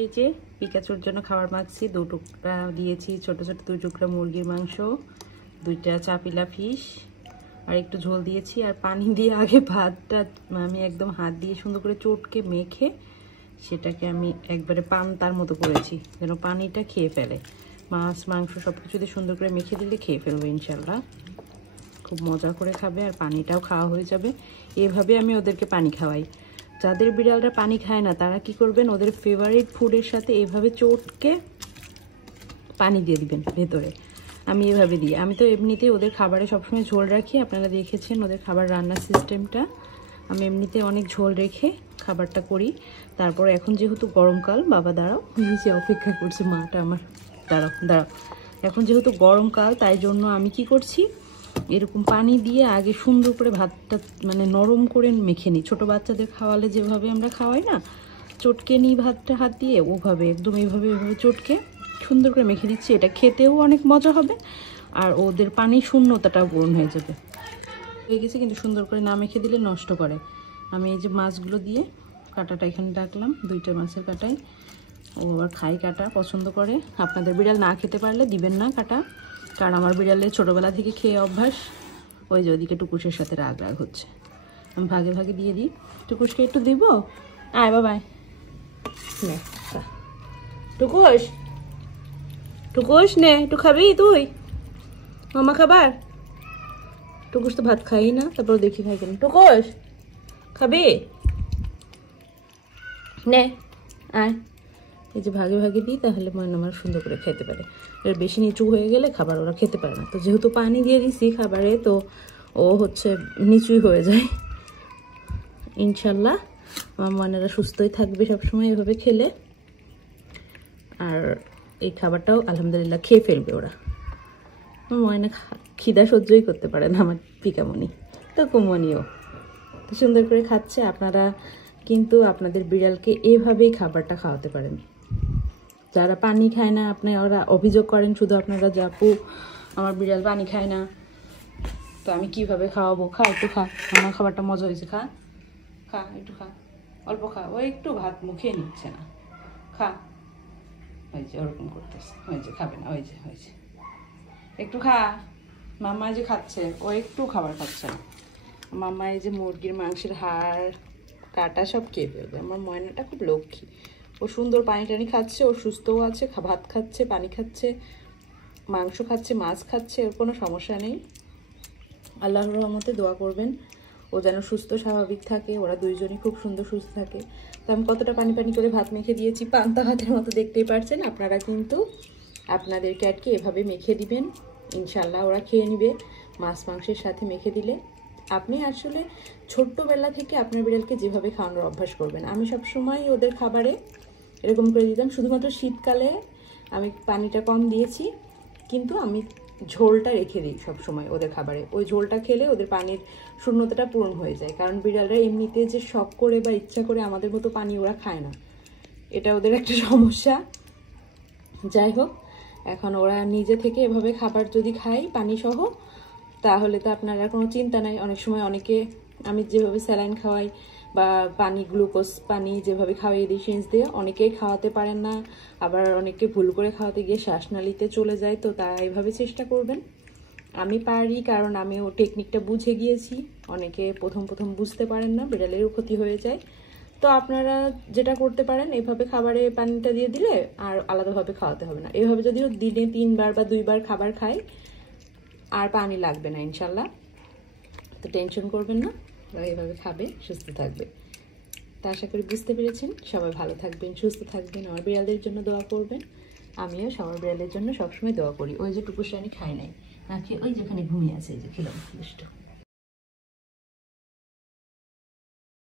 এই যে পিকাচুর জন্য খাবার মাখছি, 2 টুকরা দিয়েছি ছোট ছোট 2 টুকরা মুরগির মাংস, 2টা চাপিলা ফিশ, আর একটু ঝোল দিয়েছি। আর পানি দিয়ে আগে ভাতটা আমি একদম হাত দিয়ে সুন্দর করে চটকে মেখে সেটাকে আমি একবারে পান্তার মতো করেছি, যেন পানিটা খেয়ে ফেলে। মাছ মাংস সব কিছু দিয়ে সুন্দর করে মেখে দিলে খেয়ে ফেলবে ইনশাল্লাহ। খুব মজা করে খাবে আর পানিটাও খাওয়া হয়ে যাবে। এভাবে আমি ওদেরকে পানি খাওয়াই। যাদের বিড়ালরা পানি খায় না তারা কি করবেন, ওদের ফেভারিট ফুডের সাথে এভাবে চটকে পানি দিয়ে দিবেন ভেতরে। আমি এভাবে দিই। আমি তো এমনিতেই ওদের খাবারে সবসময় ঝোল রাখি, আপনারা দেখেছেন ওদের খাবার রান্নার সিস্টেমটা। আমি এমনিতে অনেক ঝোল রেখে খাবারটা করি। তারপর এখন যেহেতু গরমকাল, বাবা দাঁড়াও, নিচে অপেক্ষা করছে মাটা আমার, দাঁড়াও দাঁড়াও। এখন যেহেতু গরমকাল তাই জন্য আমি কি করছি, এরকম পানি দিয়ে আগে সুন্দর করে ভাতটা মানে নরম করে মেখে নিই। ছোটো বাচ্চাদের খাওয়ালে যেভাবে আমরা খাওয়াই না, চটকে নিই ভাতটা হাত দিয়ে, ওভাবে একদম এইভাবে চটকে সুন্দর করে মেখে দিচ্ছি। এটা খেতেও অনেক মজা হবে আর ওদের পানি শূন্যতাটাও পূরণ হয়ে যাবে। হয়ে গেছে, কিন্তু সুন্দর করে না মেখে দিলে নষ্ট করে। আমি এই যে মাছগুলো দিয়ে কাঁটাটা এখানে রাখলাম, 2টা মাছের কাঁটাই। ও আবার খাই কাঁটা, পছন্দ করে। আপনাদের বিড়াল না খেতে পারলে দিবেন না কাঁটা, কারণ আমার বিড়ালের ছোটোবেলা থেকে খেয়ে অভ্যাস। ওই যে ওদিকে টুকুসের সাথে রাগ হচ্ছে, আমি ভাগে ভাগে দিয়ে দিই। টুকুসকে একটু দিব, আয় বাবাই, নে টুকুস, টুকুস নে একটু খাবি তুই মামা খাবার। টুকুস তো ভাত খাই না, তারপর দেখি খাই কেন। টুকুস খাবি, নে আয়। এই যে ভাগে ভাগে দিই, তাহলে মনে আমার সুন্দর করে খেতে পারে। এর বেশি নিচু হয়ে গেলে খাবার ওরা খেতে পারে না। তো যেহেতু পানি দিয়ে দিছি খাবারে, তো ও হচ্ছে নিচুই হয়ে যায়। ইনশাল্লাহ আমার মনেরা সুস্থই থাকবে সবসময় এভাবে খেলে। আর এই খাবারটাও আলহামদুলিল্লাহ খেয়ে ফেলবে ওরা। আমার ময়না খিদা সহ্যই করতে পারে না আমার পিকামণি, তো কুমনিও তো সুন্দর করে খাচ্ছে। আপনারা কিন্তু আপনাদের বিড়ালকে এভাবেই খাবারটা খাওয়াতে পারেন। যারা পানি খায় না, ওরা অভিযোগ করেন শুধু আপনারা, যে আপু আমার বিড়াল পানি খায় না, তো আমি কিভাবে খাওয়াবো। খা একটু খা, আমার খাবারটা মজা হয়েছে, খা খা একটু খা, অল্প খা। ও একটু ভাত মুখে নিচ্ছে না, খা। ওই যে ওরকম করতেছে, ওই যে খাবে না, ওই যে হয়েছে, একটু খা। মামা যে খাচ্ছে, ও একটু খাবার খাচ্ছে না। মামা এই যে মুরগির মাংসের হাড় কাটা সব খেয়ে ফেলবে। আমার ময়নাটা খুব লক্ষ্মী, ও সুন্দর পানি টানি খাচ্ছে, ও সুস্থও আছে, ভাত খাচ্ছে, পানি খাচ্ছে, মাংস খাচ্ছে, মাছ খাচ্ছে, ওর কোনো সমস্যা নেই। আল্লাহর রহমতে দোয়া করবেন ও যেন সুস্থ স্বাভাবিক থাকে, ওরা দুইজনই খুব সুন্দর সুস্থ থাকে। তো আমি কতটা পানি পানি করে ভাত মেখে দিয়েছি, পান্তা ভাতের মতো দেখতেই পারছেন। আপনারা কিন্তু আপনাদের ক্যাটকে এভাবে মেখে দিবেন, ইনশাল্লাহ ওরা খেয়ে নিবে। মাছ মাংসের সাথে মেখে দিলে আপনি আসলে ছোট্টবেলা থেকে আপনার বিড়ালকে যেভাবে খাওয়ানোর অভ্যাস করবেন। আমি সবসময় ওদের খাবারে এরকম করে দিতাম, শুধুমাত্র শীতকালে আমি পানিটা কম দিয়েছি, কিন্তু আমি ঝোলটা রেখে দিই সবসময় ওদের খাবারে। ওই ঝোলটা খেলে ওদের পানির শূন্যতাটা পূরণ হয়ে যায়, কারণ বিড়ালরা এমনিতে যে শখ করে বা ইচ্ছা করে আমাদের মতো পানি ওরা খায় না, এটা ওদের একটা সমস্যা। যাই হোক, এখন ওরা নিজে থেকে এভাবে খাবার যদি খায় পানি সহ, তাহলে তো আপনারা কোনো চিন্তা নাই। অনেক সময় অনেকে আমি যেভাবে স্যালাইন খাওয়াই বা পানি গ্লুকোজ পানি যেভাবে খাওয়াই দিই সিরিঞ্জ দিয়ে, অনেকেই খাওয়াতে পারেন না, আবার অনেকে ভুল করে খাওয়াতে গিয়ে শ্বাসনালীতে চলে যায়। তো তারা এইভাবে চেষ্টা করবেন। আমি পারি, কারণ আমি ও টেকনিকটা বুঝে গিয়েছি। অনেকে প্রথম প্রথম বুঝতে পারেন না, বিড়ালেরও ক্ষতি হয়ে যায়। তো আপনারা যেটা করতে পারেন, এভাবে খাবারে পানিটা দিয়ে দিলে আর আলাদাভাবে খাওয়াতে হবে না। এভাবে যদি দিনে 3 বার বা 2 বার খাবার খায়, আর পানি লাগবে না ইনশাল্লাহ। তো টেনশন করবেন না, ওরা এভাবে খাবে, সুস্থ থাকবে। তা আশা করি বুঝতে পেরেছেন। সবাই ভালো থাকবেন, সুস্থ থাকবেন, আমার বিড়ালদের জন্য দোয়া করবেন। আমিও সবার বিড়ালের জন্য সবসময় দোয়া করি। ওই যে টুকুস রানী খায় নাই, না খেয়ে ওই যেখানে ঘুমিয়ে আছে, এই যে খেলাম দুষ্ট।